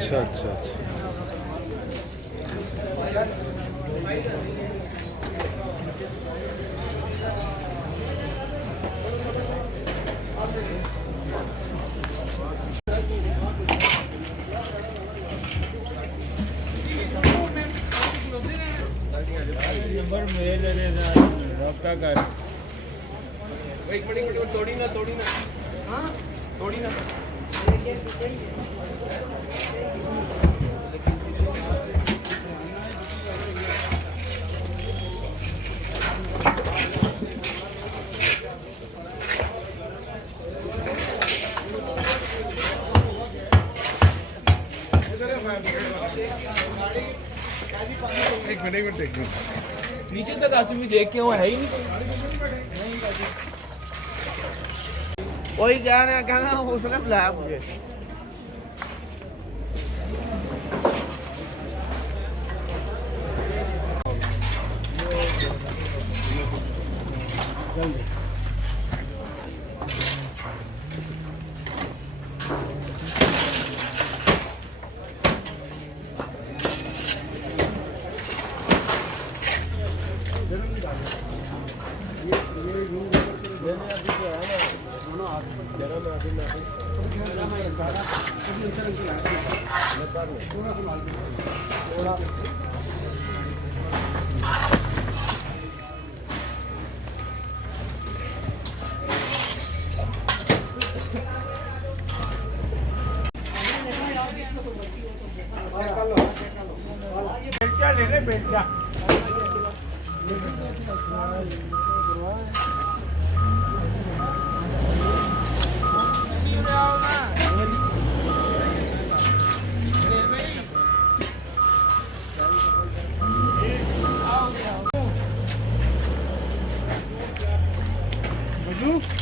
अच्छा अच्छा अच्छा नंबर मेरे रब्ता कर एक मिनट तोड़ी ना हाँ तोड़ी ना एक मिनट नीचे तक आसिम भी देख के वो है ही नहीं वही जा रहे हैं कहना उसने बुलाया मुझे बेचा बजू